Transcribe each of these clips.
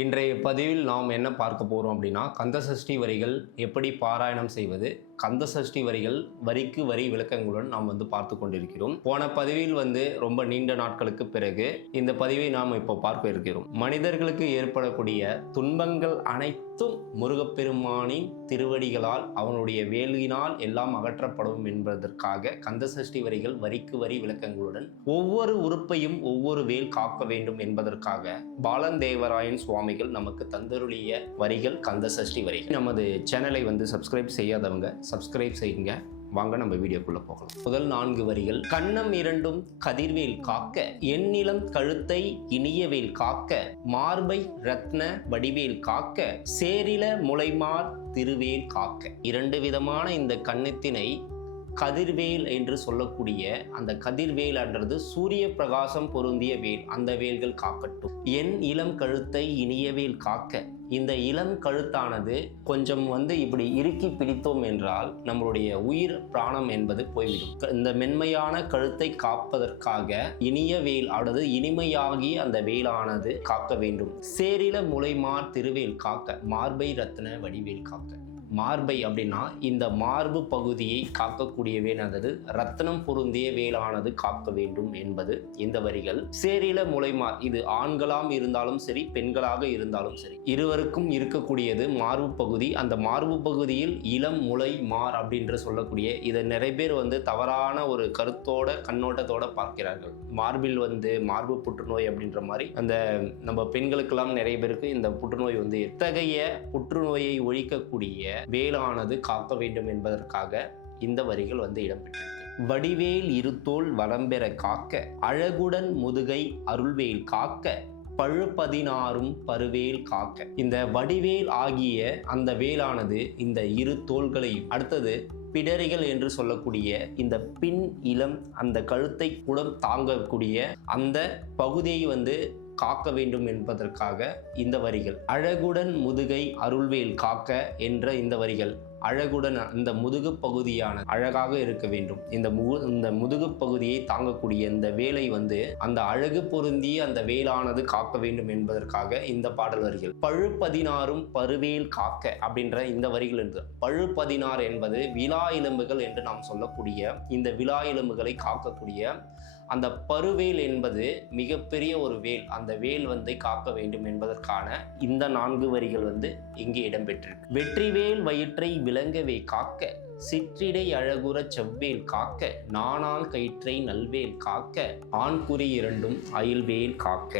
இன்றைய பதிவில் நாம் என்ன பார்க்க போகிறோம் அப்படின்னா கந்த சஷ்டி வரிகள் எப்படி பாராயணம் செய்வது கந்த சஷ்டி வரிகள் வரிக்கு வரி விளக்கங்களுடன் நாம் வந்து பார்த்து கொண்டிருக்கிறோம். போன பதிவில் வந்து ரொம்ப நீண்ட நாட்களுக்கு பிறகு இந்த பதிவை நாம் இப்போ பார்க்க இருக்கிறோம். மனிதர்களுக்கு ஏற்படக்கூடிய துன்பங்கள் அனைத்தும் முருகப்பெருமானின் திருவடிகளால் அவனுடைய வேலினால் எல்லாம் அகற்றப்படும் என்பதற்காக கந்த சஷ்டி வரிகள் வரிக்கு வரி விளக்கங்களுடன் ஒவ்வொரு உறுப்பையும் ஒவ்வொரு வேல் காக்க வேண்டும் என்பதற்காக பாலந்தேவராயன் சுவாமிகள் நமக்கு தந்தருளிய வரிகள் கந்த சஷ்டி வரிகள். நமது சேனலை வந்து சப்ஸ்கிரைப் செய்யாதவங்க சப்ஸ்கிரைப் செய்யுங்க. வாங்க நம்ம வீடியோக்குள்ள போகலாம். முதல் நான்கு வரிகள். கண்ணம் இரண்டும் கதிர்வேல் காக்க எண்ணிலம் கழுத்தை இனியவேல் காக்க மார்பை ரத்ன வடிவேல் காக்க சேரில முளைமார் திருவேல் காக்க. இரண்டு விதமான இந்த கண்ணத்தினை கதிர்வேல் என்று சொல்லக்கூடிய அந்த கதிர்வேல் என்றது சூரிய பிரகாசம் பொருந்திய வேல். அந்த வேல்கள் காக்கட்டும். என் இளம் கழுத்தை இனியவேல் காக்க. இந்த இளம் கழுத்தானது கொஞ்சம் வந்து இப்படி இறுக்கி பிடித்தோம் என்றால் நம்மளுடைய உயிர் பிராணம் என்பது போய்விடும். இந்த மென்மையான கழுத்தை காப்பதற்காக இனிய வேல் அல்லது இனிமையாகி அந்த வேலானது காக்க வேண்டும். சேரில முளைமார் திருவேல் காக்க. மார்பை ரத்ன வடிவேல் காக்க. மார்பை அப்படின்னா இந்த மார்பு பகுதியை காக்கக்கூடிய வேலானது ரத்தனம் பொருந்திய வேலானது காக்க வேண்டும் என்பது இந்த வரிகள். சேரில முளைமார் இது ஆண்களாம் இருந்தாலும் சரி பெண்களாக இருந்தாலும் சரி. இருவருக்கும் இருக்கக்கூடியது மார்பு பகுதி. அந்த மார்பு பகுதியில் இளம் முளை மார் அப்படின்ற சொல்லக்கூடிய இதை நிறைய பேர் வந்து தவறான ஒரு கருத்தோட கண்ணோட்டத்தோட பார்க்கிறார்கள். மார்பில் வந்து மார்பு புற்றுநோய் அப்படின்ற மாதிரி அந்த நம்ம பெண்களுக்கெல்லாம் நிறைய பேருக்கு இந்த புற்றுநோய் வந்து எத்தகைய புற்றுநோயை ஒழிக்கக்கூடிய வேலானது காக்க வேண்டும் என்பதற்காக இந்த வரிகள் வந்து இடம்பெற்றிருக்கு. வடிவேல் இருத்தோல் வளம்பெற காக்க அழகுடன் முதுகை அருள்வேல் காக்க பழுப்பதினாறும் பருவேல் காக்க. இந்த வடிவேல் ஆகிய அந்த வேலானது இந்த இரு தோள்களையும் அடுத்தது பிடரிகள் என்று சொல்லக்கூடிய இந்த பின் இளம் அந்த கழுத்தை குடம் தாங்கக்கூடிய அந்த பகுதியை வந்து காக்க வேண்டும் என்பதற்காக இந்த வரிகள். அழகுடன் முதுகை அருள்வேல் காக்க என்ற இந்த வரிகள். அழகுடன் இந்த முதுகு பகுதியான அழகாக இருக்க வேண்டும். இந்த முகு இந்த முதுகு பகுதியை தாங்கக்கூடிய இந்த வேலை வந்து அந்த அழகு பொருந்திய அந்த வேலானது காக்க வேண்டும் என்பதற்காக இந்த பாடல் வரிகள். பழு பதினாறும் பருவேல் காக்க அப்படின்ற இந்த வரிகள் இருந்து பழு பதினாறு என்பது விழா எலும்புகள் என்று நாம் சொல்லக்கூடிய இந்த விழா எலும்புகளை காக்கக்கூடிய அந்த பருவேல் என்பது மிகப்பெரிய ஒரு வேல். அந்த வேல் வந்து காக்க வேண்டும் என்பதற்கான இந்த நான்கு வரிகள் வந்து இங்கே இடம்பெற்றிருக்கு. வெற்றிவேல் வயிற்றை விளங்கவே காக்க சிற்றிடை அழகுற செவ்வேல் காக்க நாணால் கயிற்றை நல்வேல் காக்க ஆண்குறி இரண்டும் அயில்வேல் காக்க.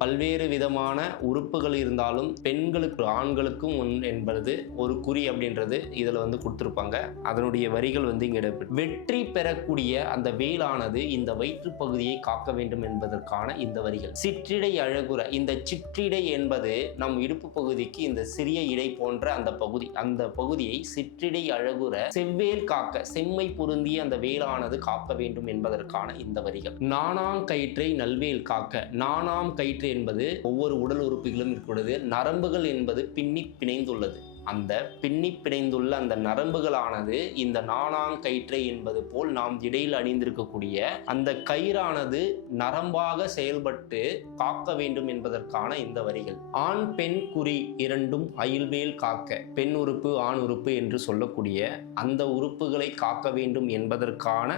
பல்வேறு விதமான உறுப்புகள் இருந்தாலும் பெண்களுக்கு ஆண்களுக்கும் ஒன் என்பது ஒரு குறி அப்படின்றது இதில் வந்து கொடுத்துருப்பாங்க. அதனுடைய வரிகள் வந்து இங்கே வெற்றி பெறக்கூடிய அந்த வேலானது இந்த வயிற்று பகுதியை காக்க வேண்டும் என்பதற்கான இந்த வரிகள். சிற்றிடை அழகுற இந்த சிற்றிடை என்பது நம் இடுப்பு பகுதிக்கு இந்த சிறிய இடை போன்ற அந்த பகுதி அந்த பகுதியை சிற்றிடை அழகு அழகுற செவ்வேல் காக்க செம்மை பொருந்திய அந்த வேலானது காக்க வேண்டும் என்பதற்கான இந்த வரிகள். நானாம் கயிற்றை நல்வேல் காக்க நானாம் கயிற்று என்பது ஒவ்வொரு உடல் உறுப்புகளும் இருக்கிறது நரம்புகள் என்பது பின்னி பிணைந்துள்ளது. அந்த பின்னி பிணைந்துள்ள அந்த நரம்புகளானது இந்த நாணாங் கயிற்றை என்பது போல் நாம் இடையில் அணிந்திருக்கக்கூடிய அந்த கயிறானது நரம்பாக செயல்பட்டு காக்க வேண்டும் என்பதற்கான இந்த வரிகள். ஆண் பெண் குறி இரண்டும் அயில்வேல் காக்க பெண் உறுப்பு ஆண் உறுப்பு என்று சொல்லக்கூடிய அந்த உறுப்புகளை காக்க வேண்டும் என்பதற்கான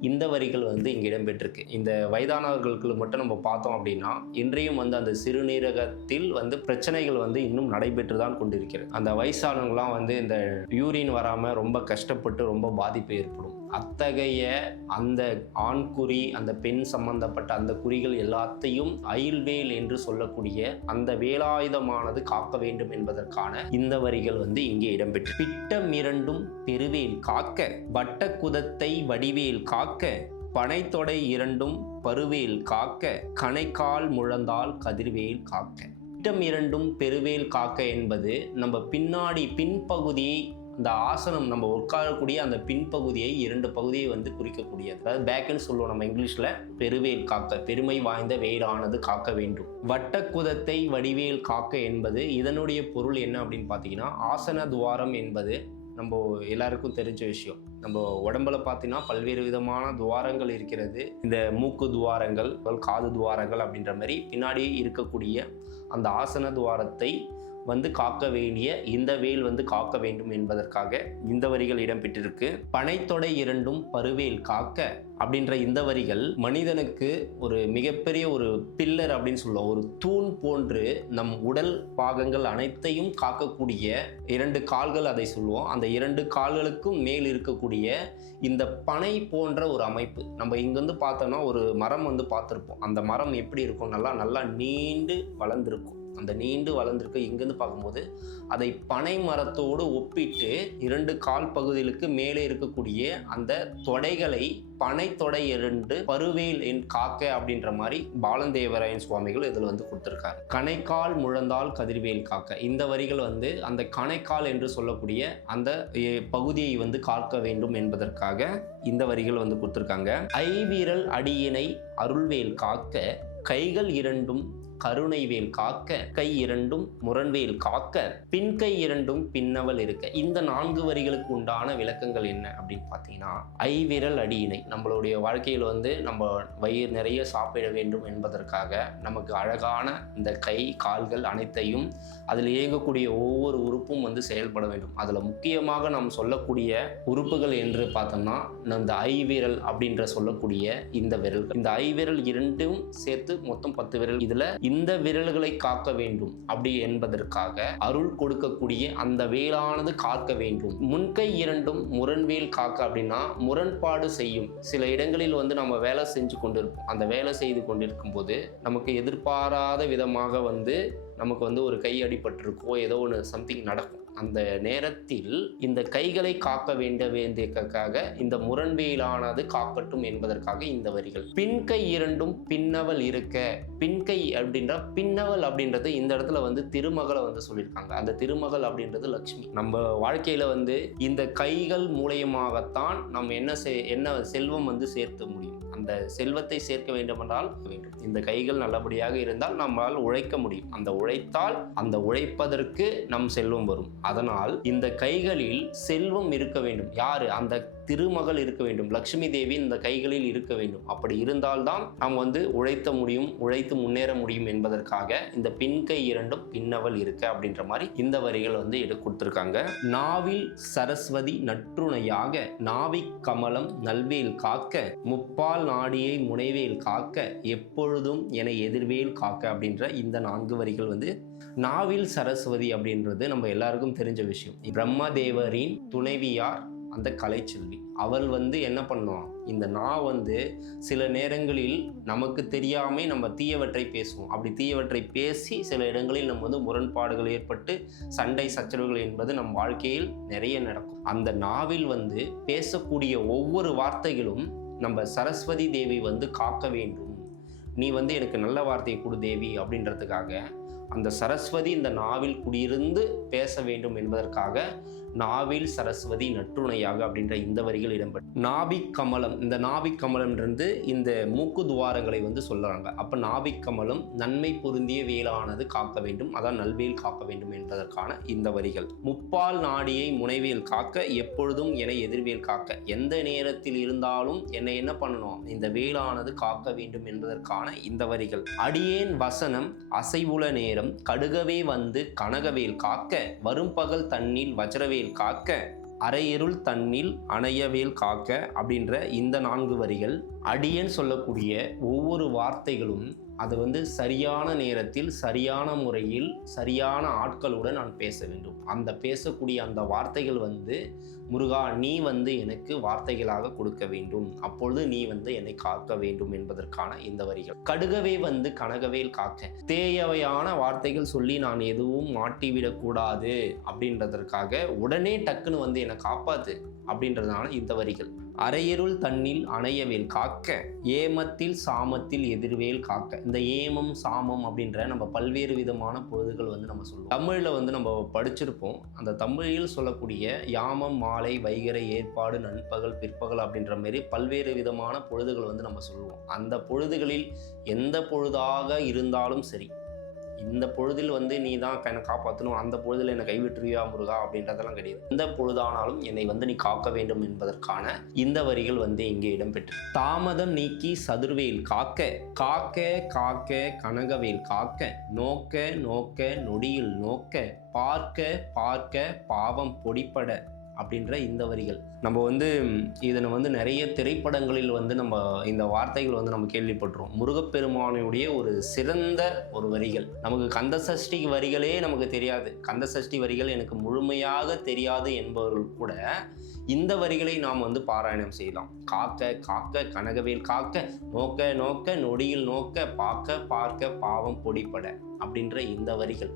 இந்த வரிகள் வந்து இங்கே இடம்பெற்றிருக்கு. இந்த வயதானவர்களுக்கு மட்டும் நம்ம பார்த்தோம் அப்படின்னா இன்றையும் வந்து அந்த சிறுநீரகத்தில் வந்து பிரச்சனைகள் வந்து இன்னும் நடைபெற்று தான் கொண்டிருக்கிறது. அந்த வயசானவங்களாம் வந்து இந்த யூரின் வராமல் ரொம்ப கஷ்டப்பட்டு ரொம்ப பாதிப்பு ஏற்படும். அத்தகைய அந்த ஆண்குறி அந்த பெண் சம்பந்தப்பட்ட அந்த குறிகள் எல்லாத்தையும் அயில்வேல் என்று சொல்லக்கூடிய அந்த வேலாயுதமானது காக்க வேண்டும் என்பதற்கான இந்த வரிகள் வந்து இங்கே இடம்பெற்று பிட்டம் இரண்டும் பெருவேல் காக்க வட்ட குதத்தை வடிவேல் காக்க பனைத்தொடை இரண்டும் பருவேல் காக்க கணைக்கால் முழந்தால் கதிர்வேல் காக்க. பிட்டம் இரண்டும் பெருவேல் காக்க என்பது நம்ம பின்னாடி பின்பகுதியை இந்த ஆசனம் நம்ம உட்காரக்கூடிய அந்த பின்பகுதியை இரண்டு பகுதியை வந்து குறிக்கக்கூடியது. அதாவது பேக்குன்னு சொல்லுவோம் நம்ம இங்கிலீஷில் பெருவேல் காக்க பெருமை வாய்ந்த வேலானது காக்க வேண்டும். வட்டக்குதத்தை வடிவேல் காக்க என்பது இதனுடைய பொருள் என்ன அப்படின்னு பார்த்தீங்கன்னா ஆசன துவாரம் என்பது நம்ம எல்லாருக்கும் தெரிஞ்ச விஷயம். நம்ம உடம்புல பார்த்தீங்கன்னா பல்வேறு விதமான துவாரங்கள் இருக்கிறது. இந்த மூக்கு துவாரங்கள் காது துவாரங்கள் அப்படின்ற மாதிரி பின்னாடி இருக்கக்கூடிய அந்த ஆசன துவாரத்தை வந்து காக்க வேண்டிய இந்த வேல் வந்து காக்க வேண்டும் என்பதற்காக இந்த வரிகள் இடம்பெற்றிருக்கு. பனைத்தொடை இரண்டும் பருவேல் காக்க அப்படின்ற இந்த வரிகள் மனிதனுக்கு ஒரு மிகப்பெரிய ஒரு பில்லர் அப்படின்னு சொல்லுவோம். ஒரு தூண் போன்று நம் உடல் பாகங்கள் அனைத்தையும் காக்கக்கூடிய இரண்டு கால்கள் அதை சொல்லுவோம். அந்த இரண்டு கால்களுக்கும் மேல் இருக்கக்கூடிய இந்த பனை போன்ற ஒரு அமைப்பு. நம்ம இங்கேருந்து பார்த்தோம்னா ஒரு மரம் வந்து பார்த்துருப்போம். அந்த மரம் எப்படி இருக்கும்? நல்லா நல்லா நீண்டு வளர்ந்துருக்கும். அந்த நீண்டு வளர்ந்துருக்க இங்கேருந்து பார்க்கும்போது அதை பனை மரத்தோடு ஒப்பிட்டு இரண்டு கால் பகுதிகளுக்கு மேலே இருக்கக்கூடிய அந்த தொடைகளை பனை தொடை இரண்டு பருவேல் என் காக்க அப்படின்ற மாதிரி பாலந்தேவராயன் சுவாமிகள் இதில் வந்து கொடுத்துருக்காரு. கணைக்கால் முழந்தால் கதிர்வேல் காக்க. இந்த வரிகள் வந்து அந்த கணைக்கால் என்று சொல்லக்கூடிய அந்த பகுதியை வந்து காக்க வேண்டும் என்பதற்காக இந்த வரிகள் வந்து கொடுத்துருக்காங்க. ஐவீரல் அடியினை அருள்வேல் காக்க கைகள் இரண்டும் கருணைவேல் காக்க கை இரண்டும் முரண்வேல் காக்க பின்கை இரண்டும் பின்னவல் இருக்க. இந்த நான்கு வரிகளுக்கு உண்டான விளக்கங்கள் என்ன அப்படின்னு பார்த்தீங்கன்னா ஐவிரல் அடியினை. நம்மளுடைய வாழ்க்கையில் வந்து நம்ம வயிறு நிறைய சாப்பிட வேண்டும் என்பதற்காக நமக்கு அழகான இந்த கை கால்கள் அனைத்தையும் அதில் இயங்கக்கூடிய ஒவ்வொரு உறுப்பும் வந்து செயல்பட வேண்டும். அதில் முக்கியமாக நாம் சொல்லக்கூடிய உறுப்புகள் என்று பார்த்தோம்னா இந்த ஐவிரல் அப்படின்ற சொல்லக்கூடிய இந்த விரல் இந்த ஐவிரல் இரண்டும் சேர்த்து மொத்தம் பத்து விரல். இதில் இந்த விரல்களை காக்க வேண்டும். அப்படி என்பதற்காக அருள் கொடுக்கக்கூடிய அந்த வேலானது காக்க வேண்டும். முன்கை இரண்டும் முரண்வேல் காக்க அப்படின்னா முரண்பாடு செய்யும். சில இடங்களில் வந்து நம்ம வேலை செஞ்சு கொண்டிருப்போம். அந்த வேலை செய்து கொண்டிருக்கும் போது நமக்கு எதிர்பாராத விதமாக வந்து நமக்கு வந்து ஒரு கை அடிபட்டிருக்கோ ஏதோ ஒன்று சம்திங் நடக்கும். அந்த நேரத்தில் இந்த கைகளை காக்க வேண்ட வேண்டியக்காக இந்த முரண்வேலானது காக்கட்டும் என்பதற்காக இந்த வரிகள். பின்கை இரண்டும் பின்னவல் இருக்க பின்கை அப்படின்ற பின்னவல் அப்படின்றது இந்த இடத்துல வந்து திருமகளை வந்து சொல்லியிருக்காங்க. அந்த திருமகள் அப்படின்றது லக்ஷ்மி. நம்ம வாழ்க்கையில வந்து இந்த கைகள் மூலியமாகத்தான் நம்ம என்ன என்ன செல்வம் வந்து சேர்த்த முடியும். அந்த செல்வத்தை சேர்க்க வேண்டுமென்றால் வேண்டும். இந்த கைகள் நல்லபடியாக இருந்தால் நம்மால் உழைக்க முடியும். அந்த உழைத்தால் அந்த உழைப்பதற்கு நம் செல்வம் வரும். அதனால் இந்த கைகளில் செல்வம் இருக்க வேண்டும். யாரு? அந்த திருமகள் இருக்க வேண்டும். லக்ஷ்மி தேவி இந்த கைகளில் இருக்க வேண்டும். அப்படி இருந்தால்தான் நாம் வந்து உழைத்த முடியும் உழைத்து முன்னேற முடியும் என்பதற்காக இந்த பின்கை இரண்டும் பின்னவல் இருக்க அப்படின்ற மாதிரி இந்த வரிகள் வந்து எடு கொடுத்துருக்காங்க. நாவில் சரஸ்வதி நற்றுணையாக நாவிக் கமலம் நல்வேல் காக்க முப்பால் நாடியை முனைவேல் காக்க எப்பொழுதும் என எதிர்வேல் காக்க அப்படின்ற இந்த நான்கு வரிகள் வந்து நாவில் சரஸ்வதி அப்படின்றது நம்ம எல்லாருக்கும் தெரிஞ்ச விஷயம். பிரம்மதேவரின் துணைவியார் அந்த கலைச்செல்வி. அவள் வந்து என்ன பண்ணும் இந்த நா வந்து சில நேரங்களில் நமக்கு தெரியாமல் நம்ம தீயவற்றை பேசுவோம். அப்படி தீயவற்றை பேசி சில இடங்களில் நம்ம வந்து முரண்பாடுகள் ஏற்பட்டு சண்டை சச்சரவுகள் என்பது நம் வாழ்க்கையில் நிறைய நடக்கும். அந்த நாவில் வந்து பேசக்கூடிய ஒவ்வொரு வார்த்தைகளும் நம்ம சரஸ்வதி தேவி வந்து காக்க வேண்டும். நீ வந்து எனக்கு நல்ல வார்த்தையை கொடு தேவி அப்படின்றதுக்காக அந்த சரஸ்வதி இந்த நாவில் குடியிருந்து பேச வேண்டும் என்பதற்காக நாவில் சரஸ்வதி நற்றுணையாக அப்படின்ற இந்த வரிகள் இடம்பெற்று நாபிக் கமலம் இந்த நாபிக் கமலம்ன்றது இந்த மூக்கு துவாரங்களை வந்து சொல்லுறாங்க அப்போ நாபிக் கமலம் நன்மை பொருந்திய வேலானது காக்க வேண்டும் அதான் நல்வேல் காக்க வேண்டும் என்பதற்கான இந்த வரிகள். முப்பால் நாடியை முனைவேல் காக்க எப்பொழுதும் என எதிர்வேல் காக்க. எந்த நேரத்தில் இருந்தாலும் என்னை என்ன பண்ணணும்? இந்த வேலானது காக்க வேண்டும் என்பதற்கான இந்த வரிகள். அடியேன் வசனம் அசைவுல நேரம் கடுகவே வந்து கனகவேல் காக்க வரும் பகல் தண்ணில் வஜ்ரவேல் காக்க அரையிருள் தன்னில் அணையவேல் காக்க அப்படின்ற இந்த நான்கு வரிகள் அடியேன் சொல்லக்கூடிய ஒவ்வொரு வார்த்தைகளும் அது வந்து சரியான நேரத்தில் சரியான முறையில் சரியான ஆட்களுடன் நான் பேச வேண்டும். அந்த பேசக்கூடிய அந்த வார்த்தைகள் வந்து முருகா நீ வந்து எனக்கு வார்த்தைகளாக கொடுக்க வேண்டும். அப்பொழுது நீ வந்து என்னை காக்க வேண்டும் என்பதற்கான இந்த வரிகள். கடுகவே வந்து கனகவேல் காக்க. தேவையான வார்த்தைகள் சொல்லி நான் எதுவும் மாட்டிவிடக்கூடாது அப்படின்றதற்காக உடனே டக்குன்னு வந்து என்னை காப்பாத்து அப்படின்றதான இந்த வரிகள். அரையருள் தன்னில் அணையவேல் காக்க ஏமத்தில் சாமத்தில் எதிர்வேல் காக்க. இந்த ஏமம் சாமம் அப்படின்ற நம்ம பல்வேறு விதமான பொழுதுகள் வந்து நம்ம சொல்லுவோம். தமிழில் வந்து நம்ம படிச்சிருப்போம். அந்த தமிழில் சொல்லக்கூடிய யாமம் மாலை வைகரை ஏற்பாடு நண்பகல் பிற்பகல் அப்படின்ற மாதிரி பல்வேறு விதமான பொழுதுகள் வந்து நம்ம சொல்லுவோம். அந்த பொழுதுகளில் எந்த பொழுதாக இருந்தாலும் சரி இந்த பொழுதில் வந்து நீ தான் என்னை காப்பாற்றணும் அந்த பொழுதில் என்னை கைவிட்டுருவியா முருகா? அப்படின்றதெல்லாம் கிடையாது. எந்த பொழுதானாலும் என்னை வந்து நீ காக்க வேண்டும் என்பதற்கான இந்த வரிகள் வந்து இங்கே இடம்பெற்று. தாமதம் நீக்கி சதுர்வேல் காக்க காக்க காக்க கனகவேல் காக்க நோக்க நோக்க நொடியில் நோக்க பார்க்க பார்க்க பாவம் பொடிப்பட அப்படின்ற இந்த வரிகள். நம்ம வந்து இதனை வந்து நிறைய திரைப்படங்களில் வந்து நம்ம இந்த வார்த்தைகள் வந்து நம்ம கேள்விப்பட்டுரும் முருகப்பெருமானுடைய ஒரு சிறந்த ஒரு வரிகள். நமக்கு கந்த சஷ்டி வரிகளே நமக்கு தெரியாது. கந்த சஷ்டி வரிகள் எனக்கு முழுமையாக தெரியாது என்பவர்கள் கூட இந்த வரிகளை நாம் வந்து பாராயணம் செய்யலாம். காக்க காக்க கனகவேல் காக்க நோக்க நோக்க நொடியில் நோக்க பார்க்க பார்க்க பாவம் பொடிப்பட அப்படின்ற இந்த வரிகள்.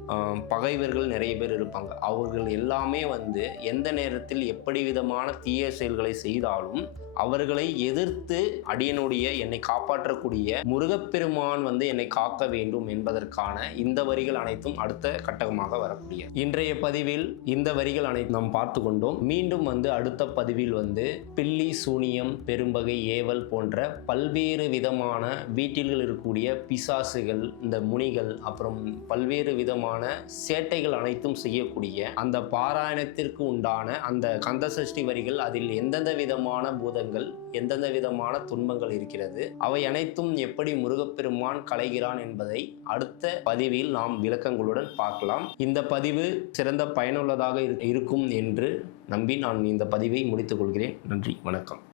பகைவர்கள் நிறைய பேர் இருப்பாங்க. அவர்கள் எல்லாமே வந்து எந்த நேரத்தில் எப்படி விதமான தீய செயல்களை செய்தாலும் அவர்களை எதிர்த்து அடியனுடைய என்னை காப்பாற்றக்கூடிய முருகப்பெருமான் வந்து என்னை காக்க வேண்டும் என்பதற்கான இந்த வரிகள் அனைத்தும் அடுத்த கட்டகமாக வரக்கூடிய. இன்றைய பதிவில் இந்த வரிகள் அனைத்தும் நாம் பார்த்து கொண்டோம். மீண்டும் வந்து அடுத்த பதிவில் வந்து பில்லி சூனியம் பெரும்பகை ஏவல் போன்ற பல்வேறு விதமான வீட்டில் இருக்கக்கூடிய பிசாசுகள் இந்த முனிகள் அப்புறம் பல்வேறு விதமான சேட்டைகள் அனைத்தும் செய்யக்கூடிய அந்த பாராயணத்திற்கு உண்டான அந்த கந்த சஷ்டி வரிகள் அதில் எந்தெந்த விதமான பூதங்கள் எந்தெந்த விதமான துன்பங்கள் இருக்கிறது அவை அனைத்தும் எப்படி முருகப்பெருமான் கலைகிறான் என்பதை அடுத்த பதிவில் நாம் விளக்கங்களுடன் பார்க்கலாம். இந்த பதிவு சிறந்த பயனுள்ளதாக இருக்கும் என்று நம்பி நான் இந்த பதிவை முடித்துக் கொள்கிறேன். நன்றி வணக்கம்.